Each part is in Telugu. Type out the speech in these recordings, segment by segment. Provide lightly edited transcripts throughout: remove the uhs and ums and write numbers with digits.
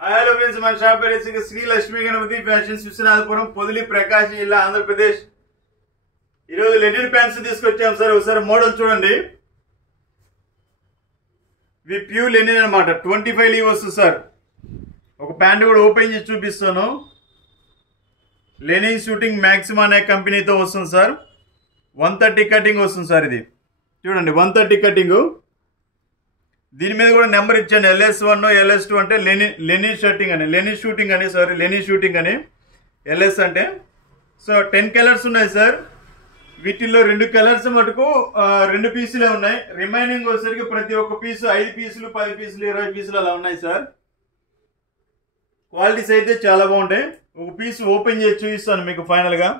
హలో ఫ్రెండ్స్, మన షాప్ పేరు శ్రీ లక్ష్మీ గణపతి ఫ్యాషన్స్, విశ్వనాథపురం, పొదిలి, ప్రకాశం జిల్లా, ఆంధ్రప్రదేశ్. ఈరోజు లెనిన్ ప్యాంట్స్ తీసుకొచ్చాం సార్. ఒకసారి మోడల్ చూడండి. ఇవి ప్యూర్ లెనిన్ అనమాట. 25 లీవ్ వస్తుంది సార్. ఒక ప్యాంట్ కూడా ఓపెన్ చేసి చూపిస్తాను. లెనిన్ షూటింగ్ మ్యాక్సిమం అనే కంపెనీతో వస్తుంది సార్. 130 కటింగ్ వస్తుంది సార్. ఇది చూడండి, 130 కటింగ్. దీని మీద కూడా నెంబర్ ఇచ్చాను, LS1 LS2 అంటే లెనిన్ షూటింగ్ అని, లెనిన్ షూటింగ్ అని LS అంటే. సో 10 కలర్స్ ఉన్నాయి సార్. వీటిల్లో 2 కలర్స్ మటుకు 2 పీసులే ఉన్నాయి. రిమైనింగ్ వచ్చేసరికి ప్రతి ఒక్క పీసు 5 పీసులు, 10 పీసులు, 20 పీసులు అలా ఉన్నాయి సార్. క్వాలిటీస్ అయితే చాలా బాగుంటాయి. ఒక పీస్ ఓపెన్ చేసి చూపిస్తాను మీకు ఫైనల్ గా.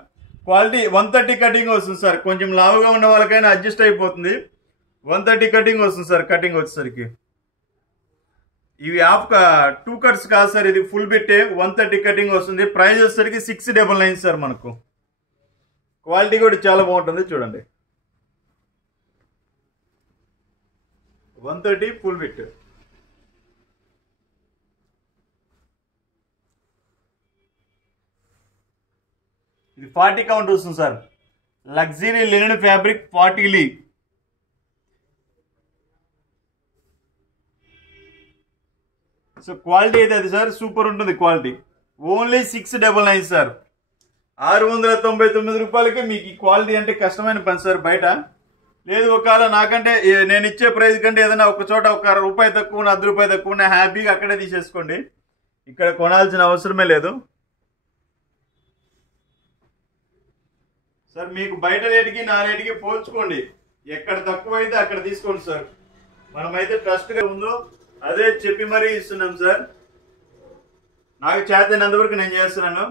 క్వాలిటీ 130 కటింగ్ వస్తుంది సార్. కొంచెం లావుగా ఉన్న వాళ్ళకైనా అడ్జస్ట్ అయిపోతుంది. 130 కటింగ్ వస్తుంది సార్. కటింగ్ వచ్చేసరికి ఇవి 2 కట్స్ కాదు సార్. ఇది ఫుల్ బిట్టే 130 కటింగ్ వస్తుంది. ప్రైస్ వచ్చేసరికి 699 సార్. మనకు క్వాలిటీ కూడా చాలా బాగుంటుంది. చూడండి, 130 ఫుల్ బిట్. ఇది 40 కౌంట్ వస్తుంది sir. Luxury linen fabric 40 leave. So quality అయితే అది సార్ సూపర్ ఉంటుంది. Quality only 699 sir. 699 రూపాయలకి మీకు ఈ క్వాలిటీ అంటే కష్టమైన పని సార్. బయట లేదు. ఒకవేళ నాకంటే నేను ఇచ్చే ప్రైస్ కంటే ఏదైనా ఒక చోట ఒక రూపాయి తక్కువ, 10 రూపాయలు తక్కువ, హ్యాపీగా అక్కడే తీసేసుకోండి. ఇక్కడ కొనాల్సిన అవసరమే లేదు సార్. మీకు బయట రేటుకి నా రేటుకి పోల్చుకోండి. ఎక్కడ తక్కువ అయితే అక్కడ తీసుకోండి సార్. మనమైతే ట్రస్ట్గా ఉందో అదే చెప్పి మరీ ఇస్తున్నాం సార్. నాకు చేతనంతవరకు నేను చేస్తున్నాను.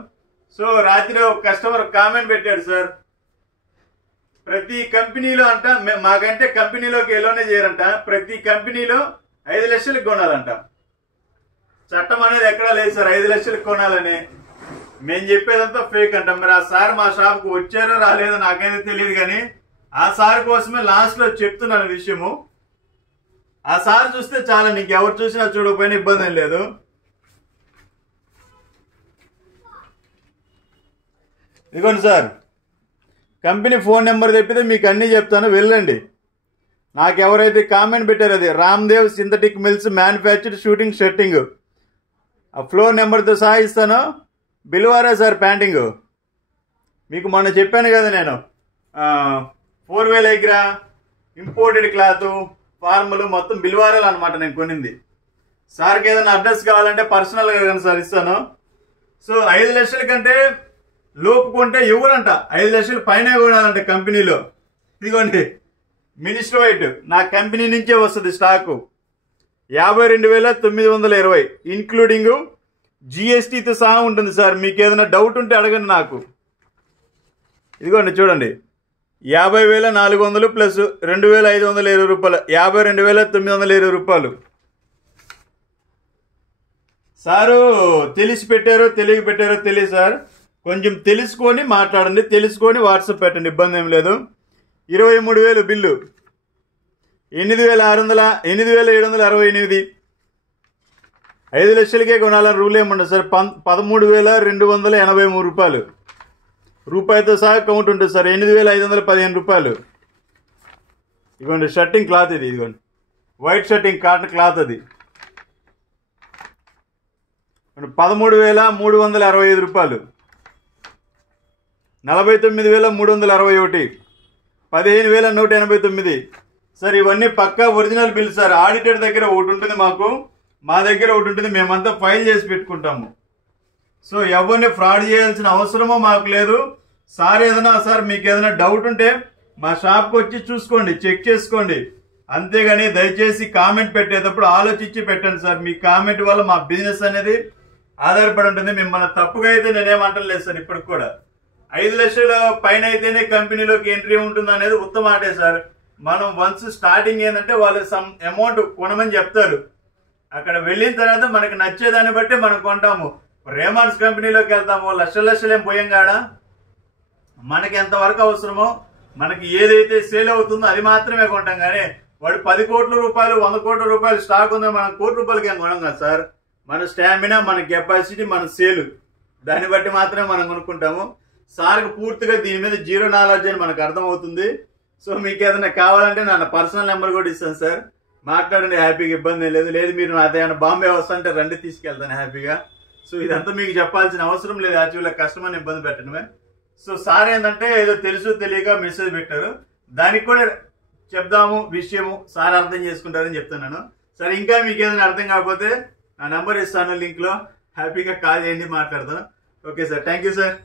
సో రాత్రి ఒక కస్టమర్ కామెంట్ పెట్టాడు సార్, ప్రతి కంపెనీలో అంట మాకంటే కంపెనీలోకి ఎలోనే చేయరంట, ప్రతి కంపెనీలో 5 లక్షలకు కొనాలంట. చట్టం అనేది ఎక్కడా లేదు సార్ 5 లక్షలకు కొనాలని. మేము చెప్పేదంతా ఫేక్ అంట. మరి ఆ సార్ మా షాప్కు వచ్చారో రాలేదో నాకైతే తెలియదు, కానీ ఆ సార్ కోసమే లాస్ట్ లో చెప్తున్నాను విషయము. ఆ సార్ చూస్తే చాలా, నీకు ఎవరు చూసినా చూడకపోయినా ఇబ్బంది ఏం లేదు. ఇదిగోండి సార్, కంపెనీ ఫోన్ నెంబర్ చెప్పితే మీకు అన్నీ చెప్తాను, వెళ్ళండి. నాకు ఎవరైతే కామెంట్ పెట్టారో అది Ramdev synthetic mills manufactured suiting shirting. ఆ ఫ్లోర్ నెంబర్తో సహా ఇస్తాను. Bhilwara sir panting. మీకు మొన్న చెప్పాను కదా నేను, 4 దగ్గర ఇంపోర్టెడ్ క్లాత్ ఫార్ములు మొత్తం బిల్వారాలు అనమాట నేను కొనింది. సార్కి ఏదైనా అడ్రస్ కావాలంటే పర్సనల్గా కానీ సార్ ఇస్తాను. సో 5 లక్షల కంటే లోపు కొంటే ఎవరంట 5 లక్షల పైన కొనాలంటే కంపెనీలో. ఇదిగోండి మినిస్టర్ వైట్, నా కంపెనీ నుంచే వస్తుంది స్టాకు. 52,920 ఇంక్లూడింగ్ GSTతో సహా ఉంటుంది సార్. మీకు ఏదైనా డౌట్ ఉంటే అడగండి నాకు. ఇదిగోండి చూడండి, 50,400 ప్లస్ 2,520 రూపాయలు, 52,920 రూపాయలు. సారు తెలిసి పెట్టారో తెలియక పెట్టారో తెలియదు సార్. కొంచెం తెలుసుకొని మాట్లాడండి, తెలుసుకొని వాట్సాప్ పెట్టండి, ఇబ్బంది ఏం లేదు. 23,000 బిల్లు, 8,768. 5 లక్షలకే కొనాలని రూల్ ఏముండదు సార్. 13,283 రూపాయలు రూపాయితో సహా కౌంట్ ఉంటుంది సార్. 8,515 రూపాయలు. ఇదిగోండి షర్టింగ్ క్లాత్ ఇది, ఇదిగోండి వైట్ షర్టింగ్ కాటన్ క్లాత్. అది 13,365 రూపాయలు. 49,361. 15,189 సార్. ఇవన్నీ పక్కా ఒరిజినల్ బిల్ సార్. ఆడిటర్ దగ్గర ఒకటి ఉంటుంది మాకు, మా దగ్గర ఒకటి ఉంటుంది. మేమంతా ఫైల్ చేసి పెట్టుకుంటాము. సో ఎవరిని ఫ్రాడ్ చేయాల్సిన అవసరమో మాకు లేదు సార్. ఏదైనా సార్ మీకు ఏదైనా డౌట్ ఉంటే మా షాప్కి వచ్చి చూసుకోండి, చెక్ చేసుకోండి. అంతేగాని దయచేసి కామెంట్ పెట్టేటప్పుడు ఆలోచించి పెట్టండి సార్. మీ కామెంట్ వల్ల మా బిజినెస్ అనేది ఆధారపడి ఉంటుంది. మిమ్మల్ని తప్పుగా అయితే నేనేమంటలేదు సార్. ఇప్పటికి కూడా 5 లక్షల పైన అయితేనే కంపెనీలోకి ఎంట్రీ ఉంటుంది అనేది ఉత్తమ ఆటే సార్. మనం వన్స్ స్టార్టింగ్ ఏంటంటే వాళ్ళు సమ్ అమౌంట్ కొనమని చెప్తారు. అక్కడ వెళ్ళిన తర్వాత మనకి నచ్చేదాన్ని బట్టి మనం కొంటాము. రేమాన్స్ కంపెనీలోకి వెళ్తాము, లక్షలేం పోయాం కాడ. మనకి ఎంతవరకు అవసరమో, మనకి ఏదైతే సేల్ అవుతుందో అది మాత్రమే కొంటాం. కానీ వాడు 10 కోట్ల రూపాయలు 100 కోట్ల రూపాయలు స్టాక్ ఉందో మనం 1 కోటి రూపాయలకి ఏం కొనం కదా సార్. మన స్టామినా, మన కెపాసిటీ, మన సేలు, దాన్ని బట్టి మాత్రమే మనం కొనుక్కుంటాము. సార్కి పూర్తిగా దీని మీద జీరో నాలెడ్జ్ అని మనకు అర్థమవుతుంది. సో మీకు ఏదైనా కావాలంటే నా పర్సనల్ నెంబర్ కూడా ఇస్తాను సార్, మాట్లాడండి హ్యాపీగా, ఇబ్బంది లేదు. మీరు అదేమైనా బాంబే వస్తుంటే రండి, తీసుకెళ్తాను హ్యాపీగా. సో ఇదంతా మీకు చెప్పాల్సిన అవసరం లేదు, యాక్చువల్గా కస్టమర్ని ఇబ్బంది పెట్టడమే. సో సార్ ఏంటంటే ఏదో తెలుసు తెలియక మెసేజ్ పెట్టారు, దానికి కూడా చెప్దాము విషయము, సార్ అర్థం చేసుకుంటారని చెప్తున్నాను. సరే ఇంకా మీకు ఏదైనా అర్థం కాకపోతే నా నెంబర్ ఇస్తాను లింక్లో, హ్యాపీగా కాల్ చేయండి, మాట్లాడతాను. Okay sir, thank you sir.